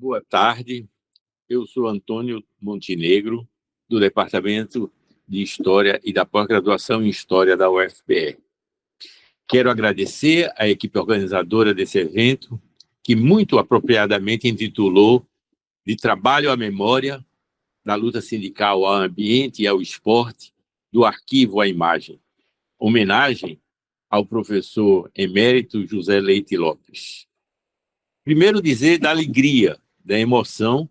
Boa tarde, eu sou Antônio Montenegro, do Departamento de História e da Pós-Graduação em História da UFPE. Quero agradecer à equipe organizadora desse evento, que muito apropriadamente intitulou De Trabalho à Memória, da luta sindical ao ambiente e ao esporte, do arquivo à imagem. Homenagem ao professor emérito José Leite Lopes. Primeiro dizer da alegria, da emoção,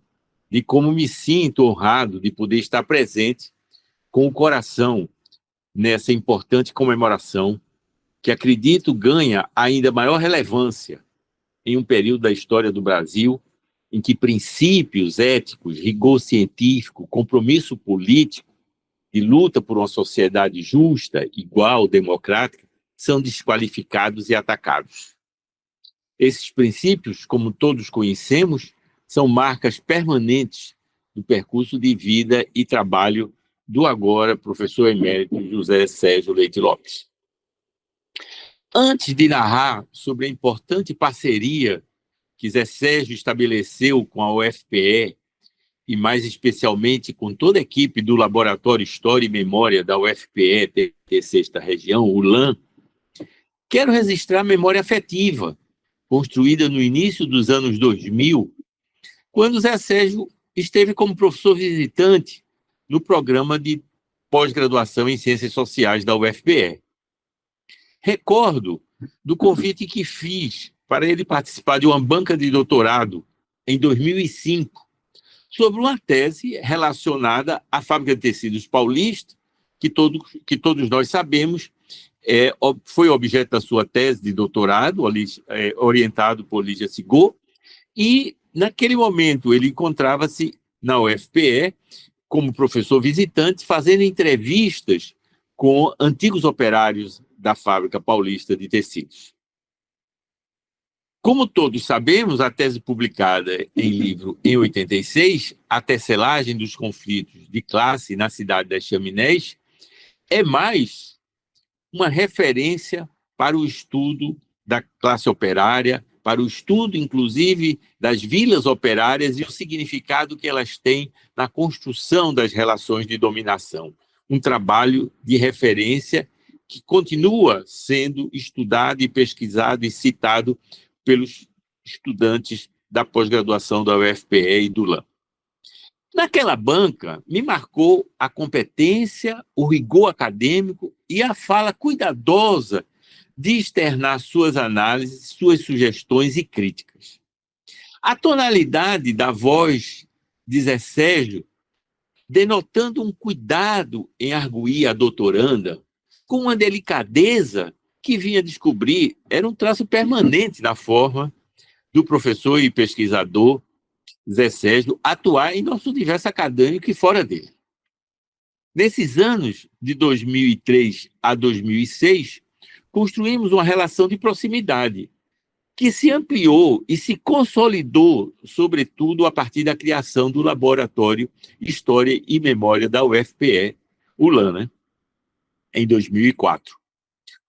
de como me sinto honrado de poder estar presente com o coração nessa importante comemoração que acredito ganha ainda maior relevância em um período da história do Brasil em que princípios éticos, rigor científico, compromisso político e luta por uma sociedade justa, igual, democrática, são desqualificados e atacados. Esses princípios, como todos conhecemos, são marcas permanentes do percurso de vida e trabalho do agora professor emérito José Sérgio Leite Lopes. Antes de narrar sobre a importante parceria que Zé Sérgio estabeleceu com a UFPE, e mais especialmente com toda a equipe do Laboratório História e Memória da UFPE, T6ª Região, o LAM, quero registrar a memória afetiva, construída no início dos anos 2000, quando Zé Sérgio esteve como professor visitante no programa de pós-graduação em Ciências Sociais da UFPE. Recordo do convite que fiz para ele participar de uma banca de doutorado em 2005, sobre uma tese relacionada à fábrica de tecidos paulista, que todos nós sabemos, foi objeto da sua tese de doutorado, orientado por Lígia Sigor, e naquele momento ele encontrava-se na UFPE como professor visitante, fazendo entrevistas com antigos operários da fábrica paulista de tecidos. Como todos sabemos, a tese publicada em livro em 86, A Tecelagem dos Conflitos de Classe na Cidade das Chaminés, é mais uma referência para o estudo da classe operária, para o estudo, inclusive, das vilas operárias e o significado que elas têm na construção das relações de dominação. Um trabalho de referência que continua sendo estudado e pesquisado e citado pelos estudantes da pós-graduação da UFPE e do LAM. Naquela banca, me marcou a competência, o rigor acadêmico e a fala cuidadosa de externar suas análises, suas sugestões e críticas. A tonalidade da voz de Zé Sérgio, denotando um cuidado em arguir a doutoranda, com uma delicadeza que vinha descobrir, era um traço permanente na forma do professor e pesquisador Zé Sérgio atuar em nosso universo acadêmico e fora dele. Nesses anos, de 2003 a 2006, construímos uma relação de proximidade que se ampliou e se consolidou, sobretudo, a partir da criação do Laboratório História e Memória da UFPE, o LAM, em 2004.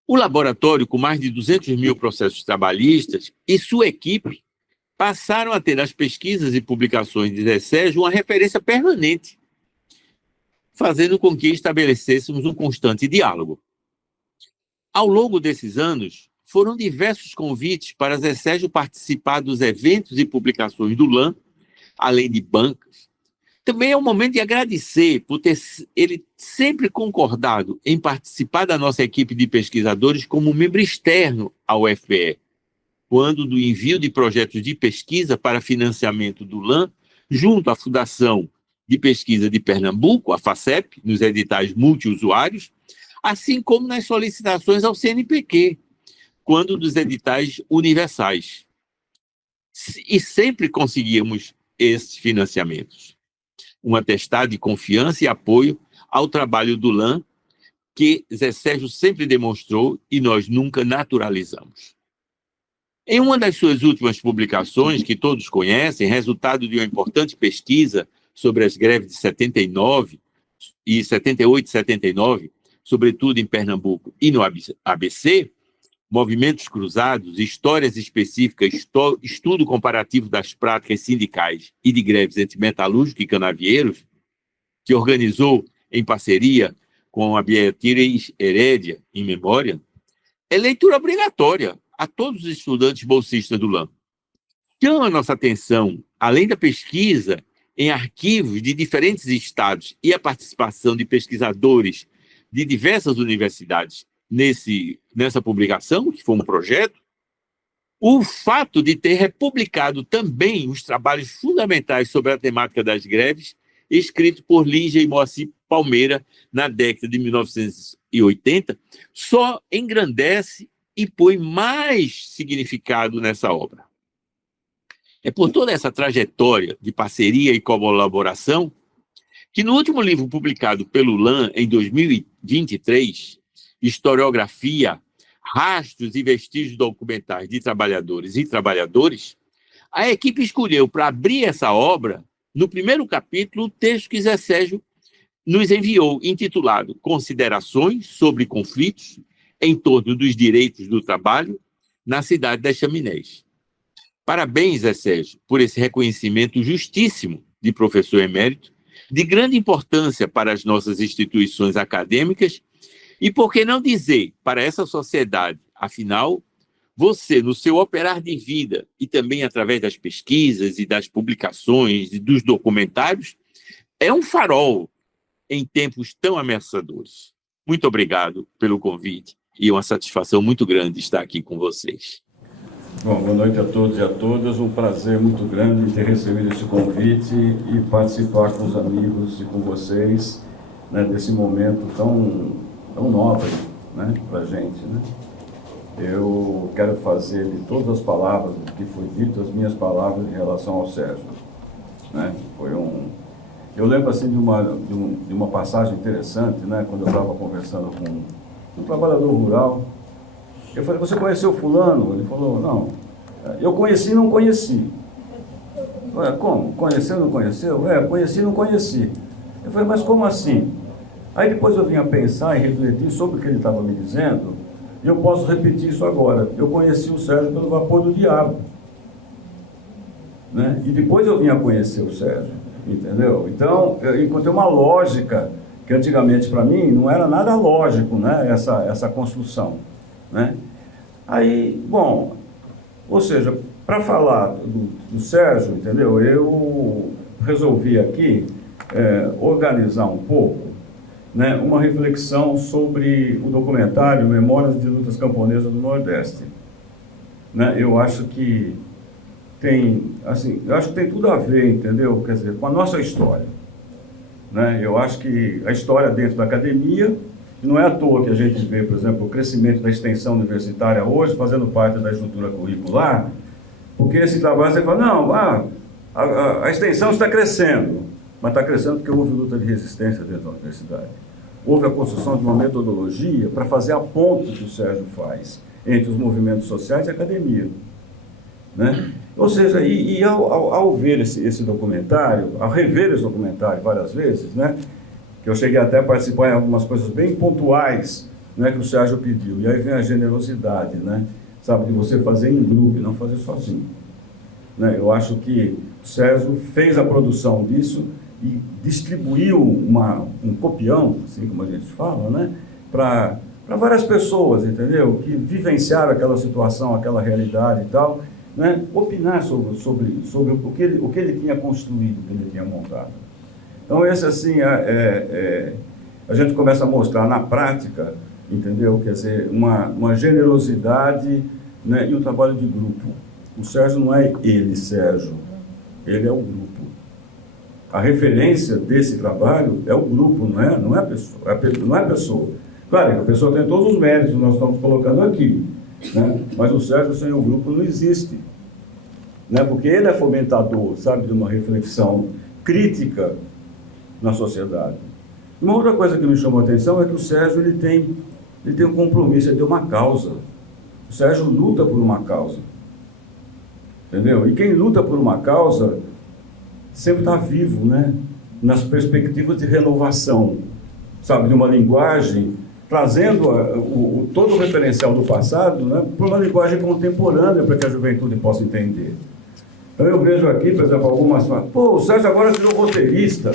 O laboratório, com mais de 200 mil processos trabalhistas, e sua equipe passaram a ter nas pesquisas e publicações de Zé Sérgio uma referência permanente, fazendo com que estabelecêssemos um constante diálogo. Ao longo desses anos, foram diversos convites para Zé Sérgio participar dos eventos e publicações do LAM, além de bancas. Também é um momento de agradecer por ter ele sempre concordado em participar da nossa equipe de pesquisadores como membro externo ao UFPE, quando do envio de projetos de pesquisa para financiamento do LAM, junto à Fundação de Pesquisa de Pernambuco, a FACEP, nos editais multiusuários, assim como nas solicitações ao CNPq, quando dos editais universais. E sempre conseguimos esses financiamentos. Um atestado de confiança e apoio ao trabalho do LAM, que Zé Sérgio sempre demonstrou e nós nunca naturalizamos. Em uma das suas últimas publicações, que todos conhecem, resultado de uma importante pesquisa sobre as greves de 78 e 79, sobretudo em Pernambuco e no ABC, movimentos cruzados, histórias específicas, estudo comparativo das práticas sindicais e de greves entre metalúrgicos e canavieiros, que organizou em parceria com a Beatriz Herédia, em memória, é leitura obrigatória a todos os estudantes bolsistas do LAM. Chama a nossa atenção, além da pesquisa em arquivos de diferentes estados e a participação de pesquisadores de diversas universidades nessa publicação, que foi um projeto, o fato de ter republicado também os trabalhos fundamentais sobre a temática das greves, escritos por Lígia e Moacir Palmeira na década de 1980, só engrandece e põe mais significado nessa obra. É por toda essa trajetória de parceria e colaboração que no último livro publicado pelo LAM em 2023, Historiografia, Rastros e Vestígios Documentais de Trabalhadores e Trabalhadores, a equipe escolheu para abrir essa obra, no primeiro capítulo, o texto que Zé Sérgio nos enviou, intitulado Considerações sobre conflitos em torno dos direitos do trabalho na cidade das Chaminés. Parabéns, Zé Sérgio, por esse reconhecimento justíssimo de professor emérito, de grande importância para as nossas instituições acadêmicas e, por que não dizer, para essa sociedade. Afinal, você, no seu operar de vida e também através das pesquisas e das publicações e dos documentários, é um farol em tempos tão ameaçadores. Muito obrigado pelo convite e é uma satisfação muito grande estar aqui com vocês. Bom, boa noite a todos e a todas. Um prazer muito grande ter recebido esse convite e participar com os amigos e com vocês, né, desse momento tão nobre, né, para a gente, né? Eu quero fazer de todas as palavras que foi dito, as minhas palavras em relação ao Sérgio, né? Eu lembro assim de uma passagem interessante, né, quando eu estava conversando com um trabalhador rural. Eu falei: você conheceu fulano? Ele falou: não, eu conheci e não conheci. Falei: como? Conheceu e não conheceu? Conheci e não conheci. Eu falei: mas como assim? Aí depois eu vim a pensar e refletir sobre o que ele estava me dizendo, e eu posso repetir isso agora. Eu conheci o Sérgio pelo vapor do diabo, né? E depois eu vim a conhecer o Sérgio, entendeu? Então, eu encontrei uma lógica que antigamente para mim não era nada lógico, né? Essa construção, né? Aí, bom, ou seja, para falar do Sérgio, entendeu? Eu resolvi aqui organizar um pouco, né, uma reflexão sobre o documentário Memórias de Lutas Camponesas do Nordeste, né? Eu acho que tem tudo a ver, entendeu? Quer dizer, com a nossa história, né? Eu acho que a história dentro da academia, não é à toa que a gente vê, por exemplo, o crescimento da extensão universitária hoje, fazendo parte da estrutura curricular, porque esse trabalho você fala: não, a extensão está crescendo, mas está crescendo porque houve luta de resistência dentro da universidade. Houve a construção de uma metodologia para fazer a ponte que o Sérgio faz entre os movimentos sociais e a academia, né? Ou seja, ao ver esse documentário, ao rever esse documentário várias vezes, né, que eu cheguei até a participar em algumas coisas bem pontuais, né, que o Sérgio pediu, e aí vem a generosidade, né, sabe, de você fazer em grupo e não fazer sozinho, né? Eu acho que o Sérgio fez a produção disso e distribuiu um copião, assim como a gente fala, né, para várias pessoas, entendeu? Que vivenciaram aquela situação, aquela realidade e tal, né, opinar sobre o que ele tinha construído, o que ele tinha montado. Então, esse assim, a gente começa a mostrar na prática, entendeu? Quer dizer, uma generosidade, né, e um trabalho de grupo. O Sérgio não é ele, Sérgio, ele é o grupo. A referência desse trabalho é o grupo, não é a pessoa. Não é a pessoa. Claro que a pessoa tem todos os méritos que nós estamos colocando aqui, né? Mas o Sérgio sem o grupo não existe, né? Porque ele é fomentador, sabe, de uma reflexão crítica na sociedade. Uma outra coisa que me chamou a atenção é que o Sérgio ele tem um compromisso, ele tem uma causa. O Sérgio luta por uma causa, entendeu? E quem luta por uma causa sempre está vivo, né, nas perspectivas de renovação, sabe, de uma linguagem trazendo todo o referencial do passado, né, para uma linguagem contemporânea, para que a juventude possa entender. Então eu vejo aqui, por exemplo, algumas falam, pô, o Sérgio agora virou roteirista.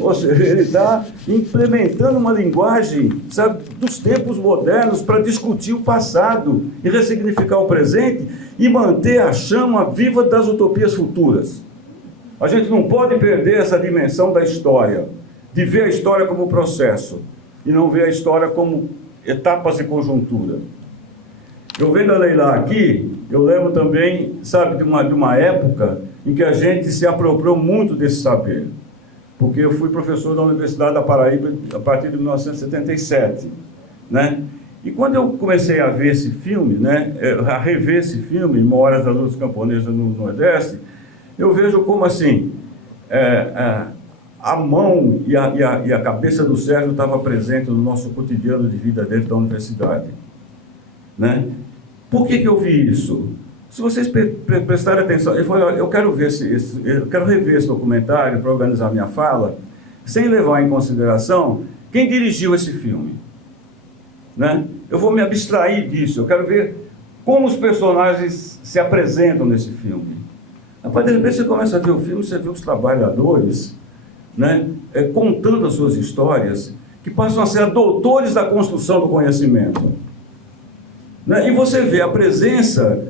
Ou seja, ele está implementando uma linguagem, sabe, dos tempos modernos para discutir o passado e ressignificar o presente e manter a chama viva das utopias futuras. A gente não pode perder essa dimensão da história, de ver a história como processo e não ver a história como etapas de conjuntura. Eu vendo a Leila aqui, eu lembro também, sabe, de uma época em que a gente se apropriou muito desse saber. Porque eu fui professor da Universidade da Paraíba a partir de 1977, né? E quando eu comecei a ver esse filme, né, a rever esse filme, Memórias das Lutas Camponesas no Nordeste, eu vejo como assim, a mão e a cabeça do Sérgio estava presente no nosso cotidiano de vida dentro da universidade, né? Por que eu vi isso? Se vocês prestarem atenção, eu quero rever esse documentário para organizar minha fala, sem levar em consideração quem dirigiu esse filme, né? Eu vou me abstrair disso, eu quero ver como os personagens se apresentam nesse filme. Rapaz, de repente você começa a ver o filme, você vê os trabalhadores, né, contando as suas histórias, que passam a ser doutores da construção do conhecimento. Né? E você vê a presença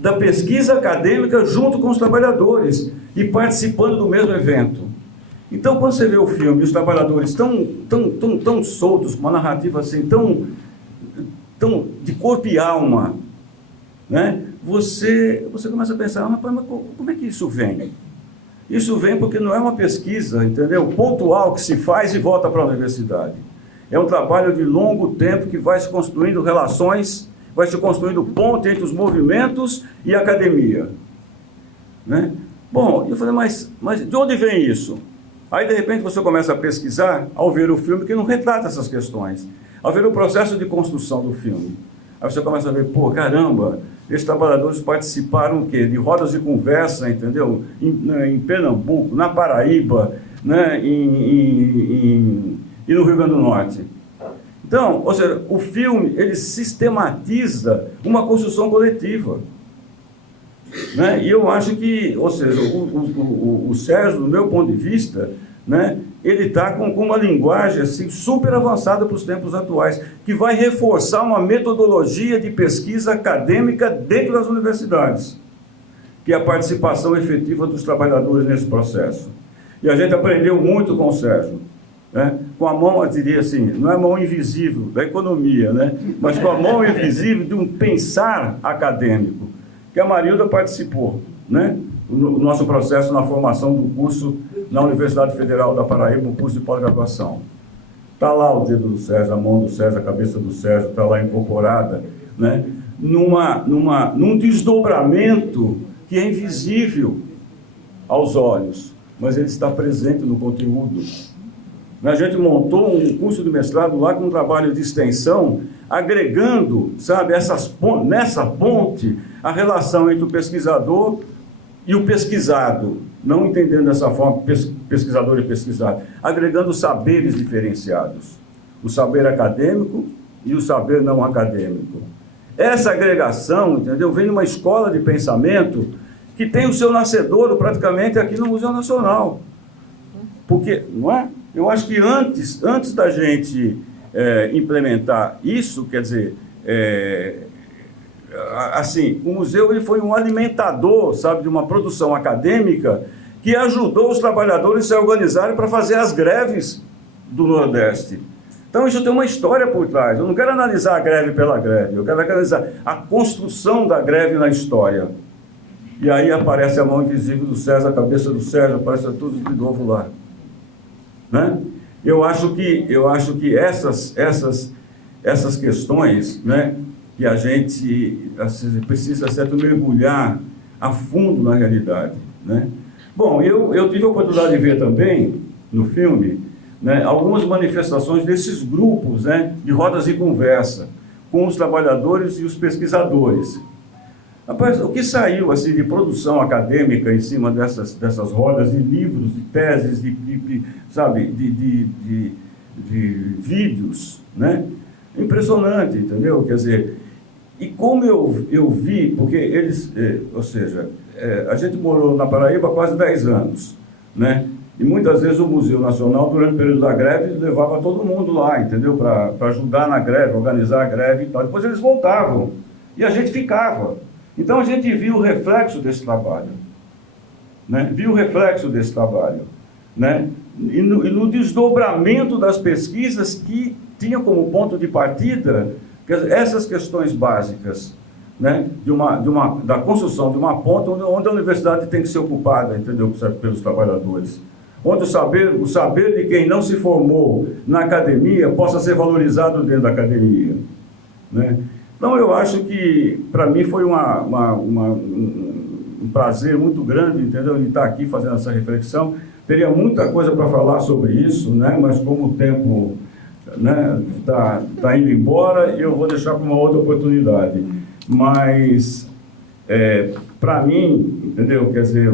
da pesquisa acadêmica junto com os trabalhadores e participando do mesmo evento. Então, quando você vê o filme, os trabalhadores tão soltos, com uma narrativa assim, tão de corpo e alma, né? Você começa a pensar, mas como é que isso vem? Isso vem porque não é uma pesquisa, entendeu? Pontual que se faz e volta para a universidade. É um trabalho de longo tempo que vai se construindo relações, vai se construindo ponte entre os movimentos e a academia, né? Bom, eu falei, mas de onde vem isso? Aí, de repente, você começa a pesquisar ao ver o filme que não retrata essas questões, ao ver o processo de construção do filme. Aí você começa a ver, pô, caramba, esses trabalhadores participaram o quê? De rodas de conversa, entendeu? Em Pernambuco, na Paraíba, né? E no Rio Grande do Norte. Então, ou seja, o filme, ele sistematiza uma construção coletiva, né? E eu acho que, ou seja, o Sérgio, do meu ponto de vista, né, ele está com uma linguagem assim, super avançada para os tempos atuais, que vai reforçar uma metodologia de pesquisa acadêmica dentro das universidades, que é a participação efetiva dos trabalhadores nesse processo. E a gente aprendeu muito com o Sérgio, né? Com a mão, eu diria assim, não é a mão invisível da economia, né? Mas com a mão invisível de um pensar acadêmico, que a Marilda participou, né? O nosso processo na formação do curso na Universidade Federal da Paraíba, um curso de pós-graduação. Está lá o dedo do Sérgio, a mão do Sérgio, a cabeça do Sérgio, está lá incorporada, né? Num desdobramento que é invisível aos olhos, mas ele está presente no conteúdo. A gente montou um curso de mestrado lá com um trabalho de extensão, agregando, sabe, nessa ponte, a relação entre o pesquisador e o pesquisado, não entendendo dessa forma pesquisador e pesquisado, agregando saberes diferenciados, o saber acadêmico e o saber não acadêmico. Essa agregação, entendeu, vem de uma escola de pensamento que tem o seu nascedouro praticamente aqui no Museu Nacional. Porque, não é? Eu acho que antes da gente implementar isso, quer dizer, assim, o museu ele foi um alimentador, sabe, de uma produção acadêmica que ajudou os trabalhadores a se organizarem para fazer as greves do Nordeste. Então, isso tem uma história por trás. Eu não quero analisar a greve pela greve, eu quero analisar a construção da greve na história. E aí aparece a mão invisível do Sérgio, a cabeça do Sérgio, aparece tudo de novo lá. Né? Eu acho que essas questões, né, que a gente precisa, certo, mergulhar a fundo na realidade, né? Bom, eu tive a oportunidade de ver também, no filme, né, algumas manifestações desses grupos, né, de rodas de conversa com os trabalhadores e os pesquisadores. Rapaz, o que saiu assim, de produção acadêmica em cima dessas rodas, de livros, de teses, de vídeos, né? Impressionante, entendeu? Quer dizer, e como eu vi, porque eles, ou seja, a gente morou na Paraíba há quase 10 anos, né? E muitas vezes o Museu Nacional, durante o período da greve, levava todo mundo lá, entendeu? Para ajudar na greve, organizar a greve e tal. Depois eles voltavam e a gente ficava. Então a gente viu o reflexo desse trabalho, né? Viu o reflexo desse trabalho, né? E no desdobramento das pesquisas que tinha como ponto de partida essas questões básicas, né? Da construção de uma ponta onde a universidade tem que ser ocupada, entendeu? Pelos trabalhadores. Onde o saber de quem não se formou na academia possa ser valorizado dentro da academia, né? Então, eu acho que, para mim, foi um prazer muito grande, entendeu? De estar aqui fazendo essa reflexão. Teria muita coisa para falar sobre isso, né? Mas como o tempo, né, tá indo embora, eu vou deixar para uma outra oportunidade. Mas, para mim, entendeu? Quer dizer,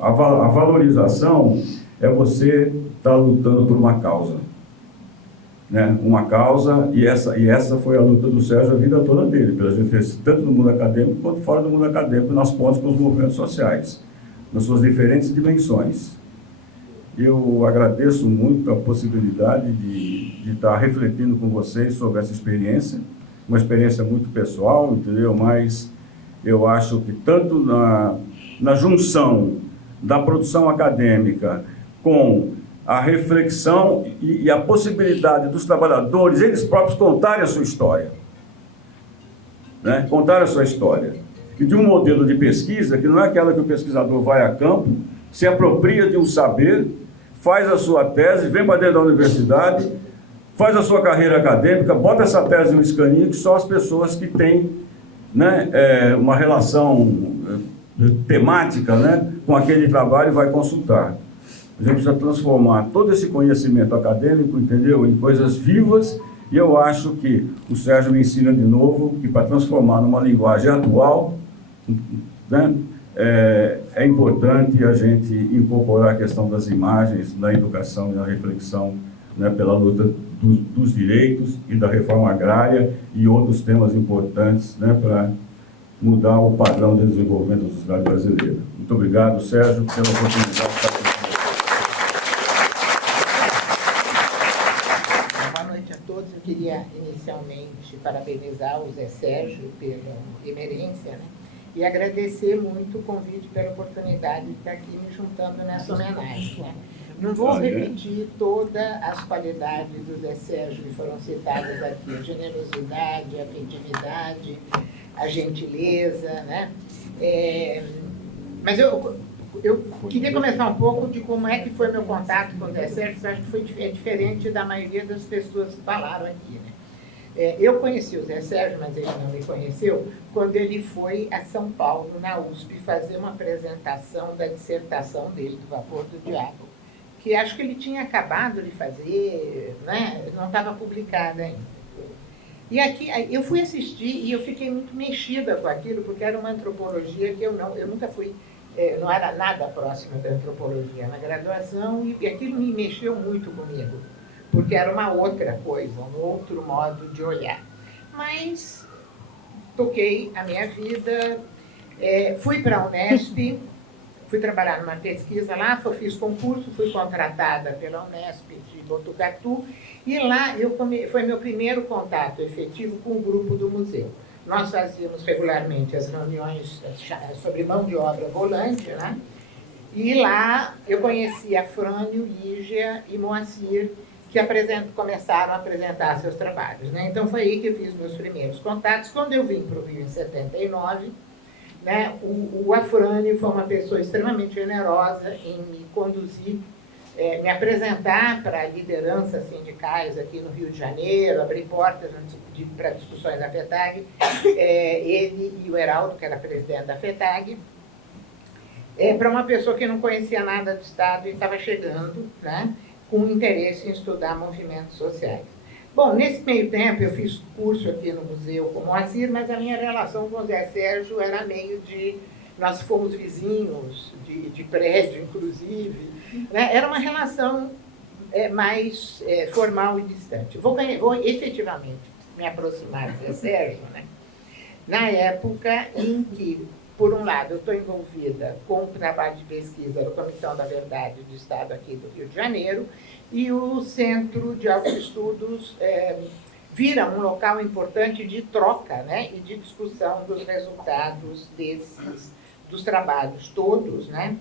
a valorização é você estar lutando por uma causa, né? Uma causa, e essa foi a luta do Sérgio a vida toda dele, pela gente fez tanto no mundo acadêmico quanto fora do mundo acadêmico, nas pontes com os movimentos sociais, nas suas diferentes dimensões. Eu agradeço muito a possibilidade de estar refletindo com vocês sobre essa experiência, uma experiência muito pessoal, entendeu? Mas eu acho que tanto na junção da produção acadêmica com a reflexão e a possibilidade dos trabalhadores, eles próprios, contarem a sua história, né? Contarem a sua história. E de um modelo de pesquisa que não é aquela que o pesquisador vai a campo, se apropria de um saber, faz a sua tese, vem para dentro da universidade, faz a sua carreira acadêmica, bota essa tese no escaninho, que só as pessoas que têm, né, uma relação temática, né, com aquele trabalho vai consultar. A gente precisa transformar todo esse conhecimento acadêmico, entendeu, em coisas vivas, e eu acho que o Sérgio me ensina de novo que para transformar numa linguagem atual, né, é importante a gente incorporar a questão das imagens na educação e na reflexão, né, pela luta dos direitos e da reforma agrária e outros temas importantes, né, para mudar o padrão de desenvolvimento da sociedade brasileira. Muito obrigado, Sérgio, pela oportunidade de estar aqui. Boa noite a todos. Eu queria inicialmente parabenizar o Zé Sérgio pela emerência, né? E agradecer muito o convite pela oportunidade de estar aqui me juntando nessa homenagem, né? Não vou repetir todas as qualidades do Zé Sérgio que foram citadas aqui, a generosidade, a afetividade, a gentileza, né? Mas eu queria começar um pouco de como é que foi meu contato com o Zé Sérgio, que eu acho que foi diferente da maioria das pessoas que falaram aqui, né? Eu conheci o Zé Sérgio, mas ele não me conheceu, quando ele foi a São Paulo, na USP, fazer uma apresentação da dissertação dele, do Vapor do Diabo, que acho que ele tinha acabado de fazer, né? Não estava publicada ainda. E aqui, eu fui assistir e eu fiquei muito mexida com aquilo, porque era uma antropologia que eu nunca fui, não era nada próximo da antropologia na graduação, e aquilo me mexeu muito comigo, porque era uma outra coisa, um outro modo de olhar. Mas toquei a minha vida, fui para a Unesp, fui trabalhar numa pesquisa lá, fiz concurso, fui contratada pela Unesp de Botucatu, e lá foi meu primeiro contato efetivo com o grupo do museu. Nós fazíamos regularmente as reuniões sobre mão de obra volante, né? E lá eu conheci a Frânio, Lígia e Moacir, que começaram a apresentar seus trabalhos, né? Então foi aí que eu fiz meus primeiros contatos. Quando eu vim para o Rio em 79, né, o Afrânio foi uma pessoa extremamente generosa em me conduzir, me apresentar para lideranças sindicais aqui no Rio de Janeiro, abrir portas para discussões da FETAG. Ele e o Heraldo, que era presidente da FETAG, para uma pessoa que não conhecia nada do Estado e estava chegando, né, com interesse em estudar movimentos sociais. Bom, nesse meio tempo eu fiz curso aqui no museu com o Moacir, mas a minha relação com o Zé Sérgio era meio de... Nós fomos vizinhos de prédio, inclusive, né? Era uma relação mais formal e distante. Vou efetivamente me aproximar do Zé Sérgio, né? Na época em que, por um lado, eu estou envolvida com o trabalho de pesquisa da Comissão da Verdade do Estado aqui do Rio de Janeiro, e o Centro de Autoestudos vira um local importante de troca, né, e de discussão dos resultados dos trabalhos todos, né,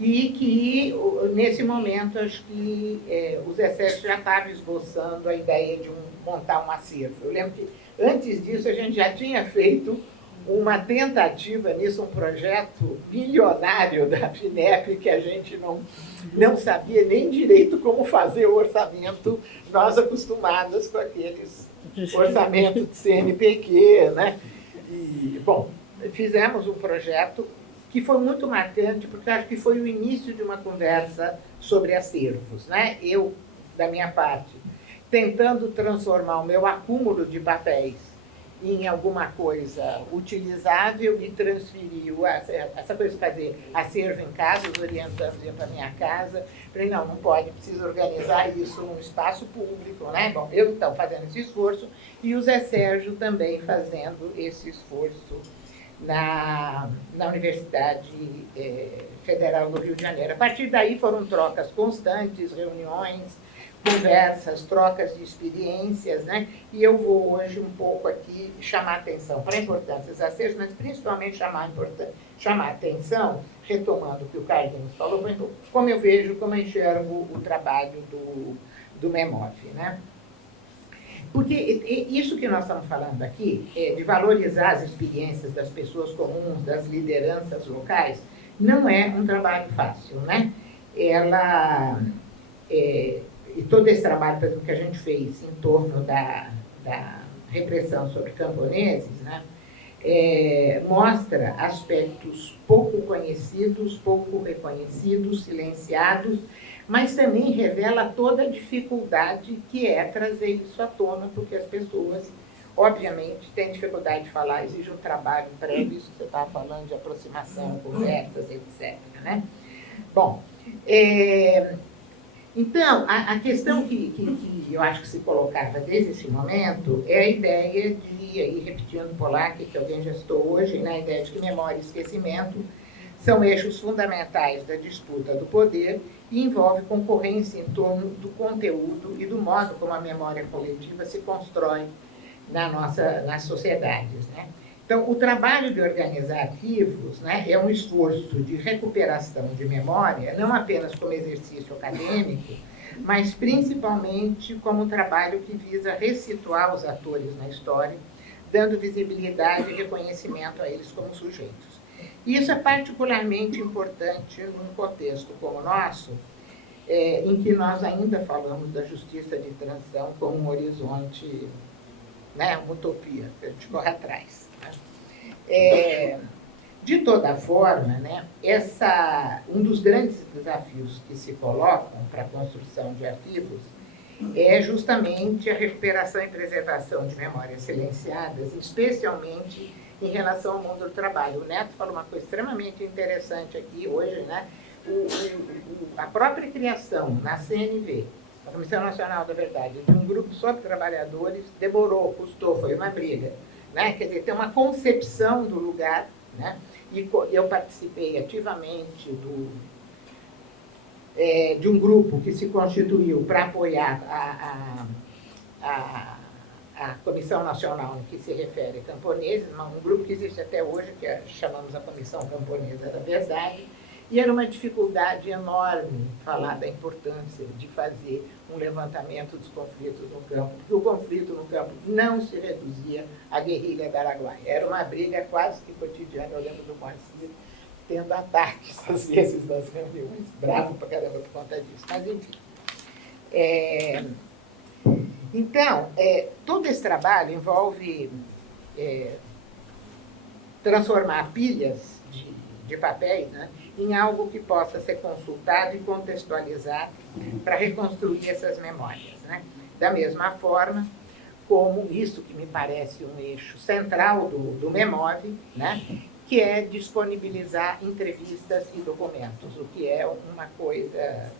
e que, nesse momento, acho que o Zé Sérgio já estava esboçando a ideia de montar um acervo. Eu lembro que, antes disso, a gente já tinha feito uma tentativa nisso, um projeto milionário da FINEP, que a gente não sabia nem direito como fazer o orçamento, nós acostumados com aqueles orçamentos de CNPq, né? E, bom, fizemos um projeto que foi muito marcante, porque acho que foi o início de uma conversa sobre acervos, né? Eu, da minha parte, tentando transformar o meu acúmulo de papéis em alguma coisa utilizável, e transferiu essa coisa de fazer acervo em casa, os orientantes iam para a minha casa. Falei, não pode, precisa organizar isso num espaço público, né? Bom, eu então fazendo esse esforço, e o Zé Sérgio também fazendo esse esforço na Universidade Federal do Rio de Janeiro. A partir daí foram trocas constantes, reuniões, conversas, trocas de experiências, né? E eu vou hoje um pouco aqui chamar atenção para a importância dos acervos, mas principalmente chamar atenção, retomando o que o Carlinhos falou, como eu vejo, como eu enxergo o trabalho do MEMOV, né? Porque isso que nós estamos falando aqui, de valorizar as experiências das pessoas comuns, das lideranças locais, não é um trabalho fácil, né? E todo esse trabalho, por exemplo, que a gente fez em torno da repressão sobre camponeses, né, mostra aspectos pouco conhecidos, pouco reconhecidos, silenciados, mas também revela toda a dificuldade que é trazer isso à tona, porque as pessoas, obviamente, têm dificuldade de falar, exige um trabalho prévio, isso que você estava falando, de aproximação, conversas, etc. Né? Bom, então, a questão que eu acho que se colocava desde esse momento é a ideia de, aí repetindo Pollack, que alguém já citou hoje, né, a ideia de que memória e esquecimento são eixos fundamentais da disputa do poder e envolve concorrência em torno do conteúdo e do modo como a memória coletiva se constrói nas sociedades, né? Então, o trabalho de organizar arquivos, né, é um esforço de recuperação de memória, não apenas como exercício acadêmico, mas principalmente como um trabalho que visa ressituar os atores na história, dando visibilidade e reconhecimento a eles como sujeitos. Isso é particularmente importante num contexto como o nosso, em que nós ainda falamos da justiça de transição como um horizonte, né, uma utopia, que a gente corre atrás. De toda forma, né, um dos grandes desafios que se colocam para a construção de arquivos é justamente a recuperação e preservação de memórias silenciadas, especialmente em relação ao mundo do trabalho. O Neto falou uma coisa extremamente interessante aqui hoje, né? A própria criação na CNV, a Comissão Nacional da Verdade, de um grupo só de trabalhadores, demorou, custou, foi uma briga. Né? Quer dizer, tem uma concepção do lugar, né? E eu participei ativamente de um grupo que se constituiu para apoiar a Comissão Nacional no que se refere a camponeses, um grupo que existe até hoje, que chamamos a Comissão Camponesa da Verdade, e era uma dificuldade enorme falar da importância de fazer um levantamento dos conflitos no campo, porque o conflito no campo não se reduzia à guerrilha do Araguaia. Era uma briga quase que cotidiana. Eu lembro do Moacir tendo ataques, às vezes, nas reuniões, bravo pra caramba por conta disso. Mas, enfim. Então, todo esse trabalho envolve transformar pilhas de papéis, né, em algo que possa ser consultado e contextualizado para reconstruir essas memórias. Né? Da mesma forma como isso que me parece um eixo central do MEMOV, né? Que é disponibilizar entrevistas e documentos, o que é uma coisa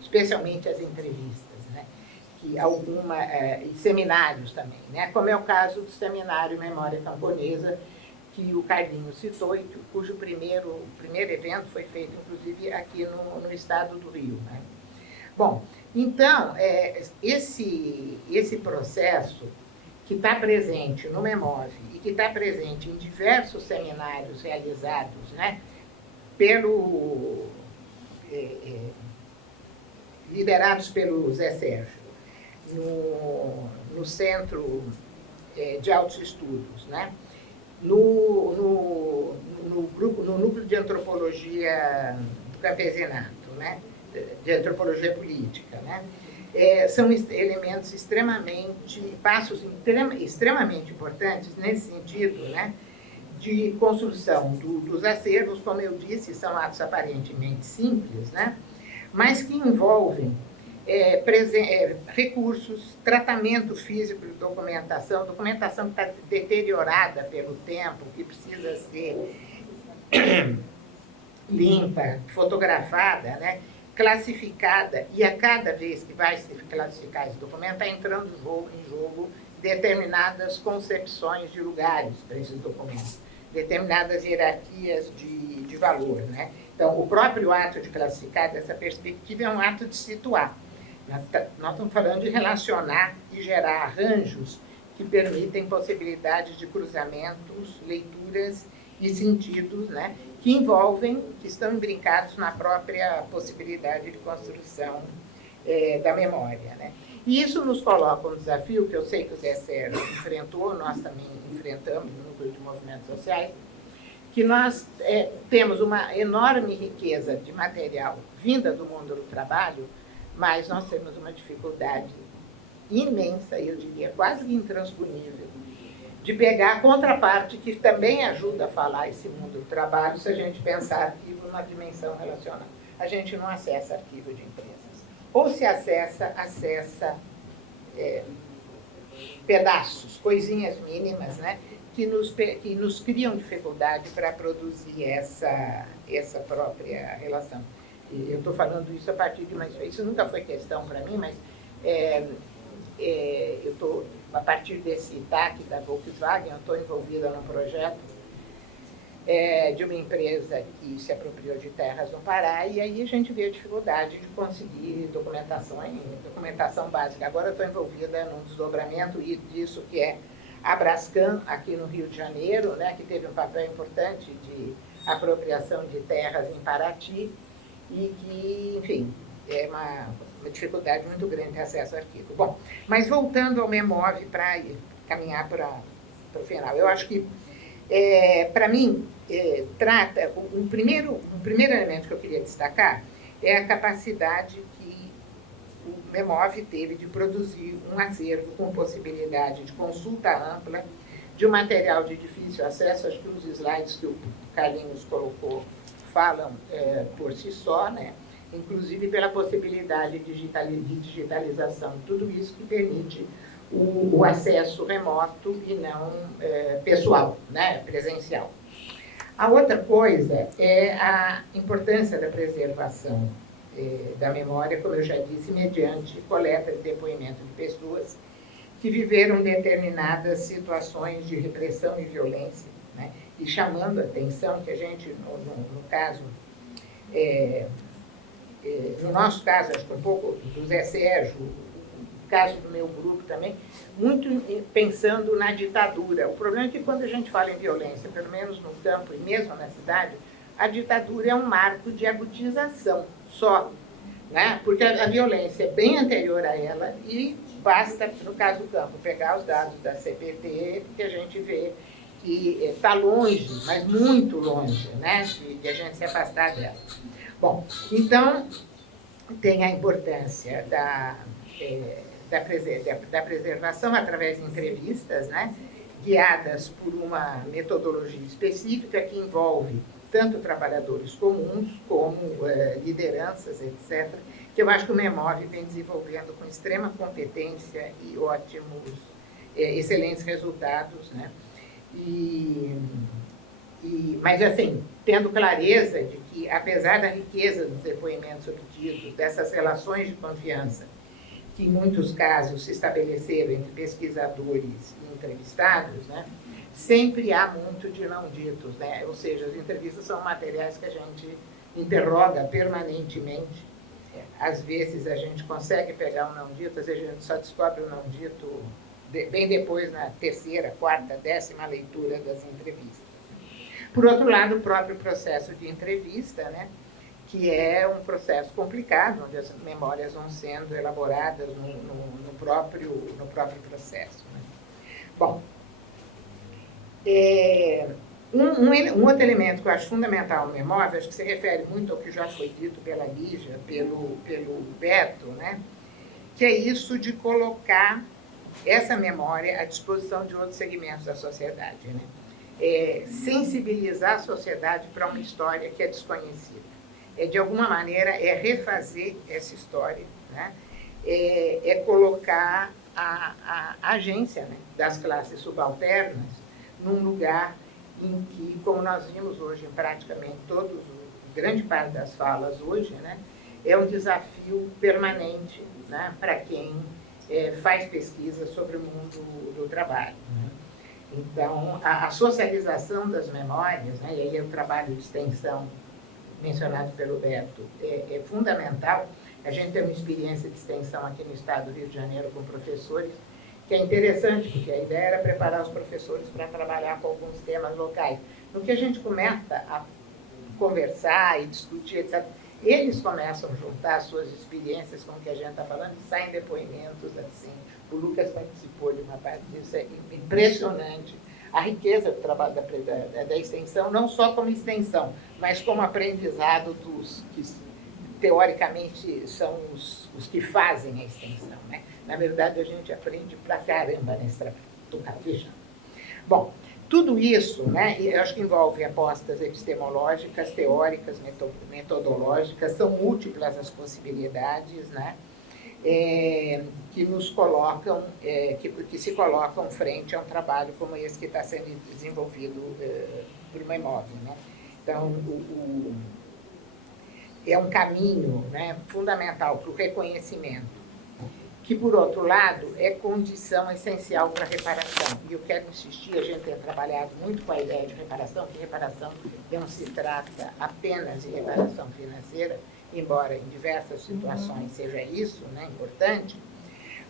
especialmente as entrevistas, né? E seminários também, né? Como é o caso do seminário Memória Camponesa, que o Carlinhos citou e cujo primeiro evento foi feito, inclusive, aqui no estado do Rio, né? Bom, então, esse processo que está presente no MEMOV e que está presente em diversos seminários realizados, né, liderados pelo Zé Sérgio, no Centro de Altos Estudos, né, no Núcleo de Antropologia do Campesinato, né, de Antropologia Política, né, são elementos passos extremamente importantes nesse sentido, né, de construção dos acervos, como eu disse, são atos aparentemente simples, né, mas que envolvem recursos, tratamento físico de documentação que está deteriorada pelo tempo, que precisa ser limpa, fotografada, né, classificada, e a cada vez que vai se classificar esse documento, está entrando em jogo determinadas concepções de lugares para esses documentos, determinadas hierarquias de valor, né? Então, o próprio ato de classificar dessa perspectiva é um ato de situar. Nós estamos falando de relacionar e gerar arranjos que permitem possibilidades de cruzamentos, leituras e sentidos, né, que estão imbricados na própria possibilidade de construção da memória, né? E isso nos coloca um desafio que eu sei que o Zé Sérgio enfrentou, nós também enfrentamos no Núcleo de Movimentos Sociais, que nós temos uma enorme riqueza de material vinda do mundo do trabalho, mas nós temos uma dificuldade imensa, eu diria quase que intransponível, de pegar a contraparte que também ajuda a falar esse mundo do trabalho, se a gente pensar arquivo numa dimensão relacional. A gente não acessa arquivo de empresas. Ou se acessa pedaços, coisinhas mínimas, né, que nos criam dificuldade para produzir essa própria relação. E eu estou falando isso a partir de isso nunca foi questão para mim, mas eu estou, a partir desse TAC da Volkswagen, eu estou envolvida num projeto de uma empresa que se apropriou de terras no Pará, e aí a gente vê a dificuldade de conseguir documentação básica. Agora eu estou envolvida num desdobramento disso, que é a Brascan, aqui no Rio de Janeiro, né, que teve um papel importante de apropriação de terras em Paraty, e que, enfim, é uma dificuldade muito grande de acesso ao arquivo. Bom, mas voltando ao MEMOV para caminhar para o final, eu acho que, para mim, um primeiro elemento que eu queria destacar é a capacidade que o MEMOV teve de produzir um acervo com possibilidade de consulta ampla, de um material de difícil acesso. Acho que os slides que o Carlinhos colocou falam por si só, né? Inclusive pela possibilidade de digitalização, tudo isso que permite o acesso remoto e não pessoal, né? Presencial. A outra coisa é a importância da preservação da memória, como eu já disse, mediante coleta de depoimento de pessoas que viveram determinadas situações de repressão e violência, né? E chamando a atenção que a gente, no caso, no nosso caso, acho que um pouco do Zé Sérgio, o caso do meu grupo também, muito pensando na ditadura. O problema é que quando a gente fala em violência, pelo menos no campo e mesmo na cidade, a ditadura é um marco de agutização só, né? Porque a violência é bem anterior a ela e basta, no caso do campo, pegar os dados da CPT, que a gente vê que está longe, mas muito longe, né, de a gente se afastar dela. Bom, então, tem a importância da preservação através de entrevistas, né, guiadas por uma metodologia específica que envolve tanto trabalhadores comuns como lideranças, etc., que eu acho que o MEMOV vem desenvolvendo com extrema competência e excelentes resultados, né? E Mas, assim, tendo clareza de que, apesar da riqueza dos depoimentos obtidos, dessas relações de confiança, que em muitos casos se estabeleceram entre pesquisadores e entrevistados, né, sempre há muito de não ditos, né? Ou seja, as entrevistas são materiais que a gente interroga permanentemente. Às vezes a gente consegue pegar um não dito, às vezes a gente só descobre o não dito bem depois, na terceira, quarta, 10ª leitura das entrevistas. Por outro lado, o próprio processo de entrevista, né, que é um processo complicado, onde as memórias vão sendo elaboradas no próprio processo. Né? Bom, um outro elemento que eu acho fundamental no memória, acho que se refere muito ao que já foi dito pela Lígia, pelo Beto, né, que é isso de colocar essa memória à disposição de outros segmentos da sociedade, né? Sensibilizar a sociedade para uma história que é desconhecida. De alguma maneira, refazer essa história, né? Colocar a agência, né, das classes subalternas num lugar em que, como nós vimos hoje em praticamente grande parte das falas hoje, né, é um desafio permanente, né, para quem faz pesquisa sobre o mundo do trabalho. Né? Então, a socialização das memórias, né, e aí o trabalho de extensão mencionado pelo Beto é fundamental. A gente tem uma experiência de extensão aqui no estado do Rio de Janeiro com professores, que é interessante, porque a ideia era preparar os professores para trabalhar com alguns temas locais. No que a gente começa a conversar e discutir, etc., eles começam a juntar suas experiências com o que a gente está falando e saem depoimentos assim. O Lucas participou de uma parte disso, é impressionante. A riqueza do trabalho da extensão, não só como extensão, mas como aprendizado dos que, teoricamente, são os que fazem a extensão. Né? Na verdade, a gente aprende pra caramba nesse trabalho. Vejam. Bom, tudo isso, né, eu acho que envolve apostas epistemológicas, teóricas, metodológicas, são múltiplas as possibilidades, né, que nos colocam, que se colocam frente a um trabalho como esse que está sendo desenvolvido por uma imóvel. Né? Então, é um caminho, né, fundamental para o reconhecimento, que, por outro lado, é condição essencial para a reparação. E eu quero insistir, a gente tem trabalhado muito com a ideia de reparação, que reparação não se trata apenas de reparação financeira, embora em diversas situações seja isso, né, importante,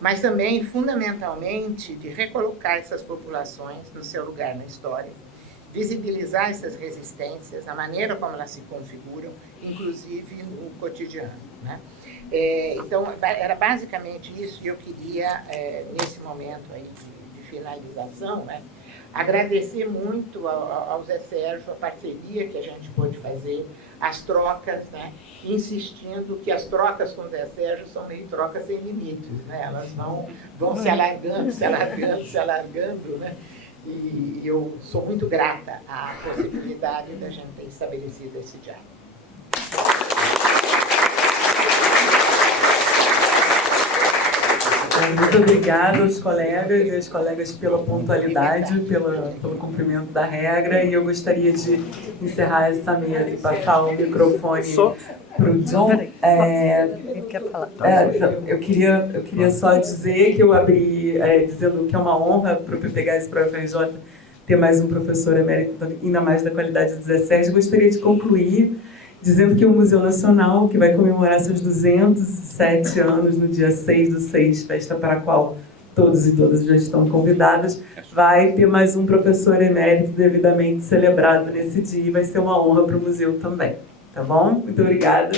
mas também, fundamentalmente, de recolocar essas populações no seu lugar na história, visibilizar essas resistências, a maneira como elas se configuram, inclusive no cotidiano. Né? Então, era basicamente isso que eu queria, nesse momento aí de finalização, né, agradecer muito ao Zé Sérgio a parceria que a gente pôde fazer, as trocas, né, insistindo que as trocas com o Zé Sérgio são meio trocas sem limites, né, elas vão se alargando, se alargando, se alargando, né, e eu sou muito grata à possibilidade da gente ter estabelecido esse diálogo. Muito obrigada aos colegas e às colegas pela pontualidade, pelo cumprimento da regra, e eu gostaria de encerrar essa mesa e passar o microfone para o John. Ele quer falar. Eu queria só dizer que eu abri dizendo que é uma honra para o PPGás e para o FRJ ter mais um professor emérito, ainda mais da qualidade de 17. Gostaria de concluir dizendo que o Museu Nacional, que vai comemorar seus 207 anos no dia 6/6, festa para a qual todos e todas já estão convidadas, vai ter mais um professor emérito devidamente celebrado nesse dia e vai ser uma honra para o museu também. Tá bom? Muito obrigada.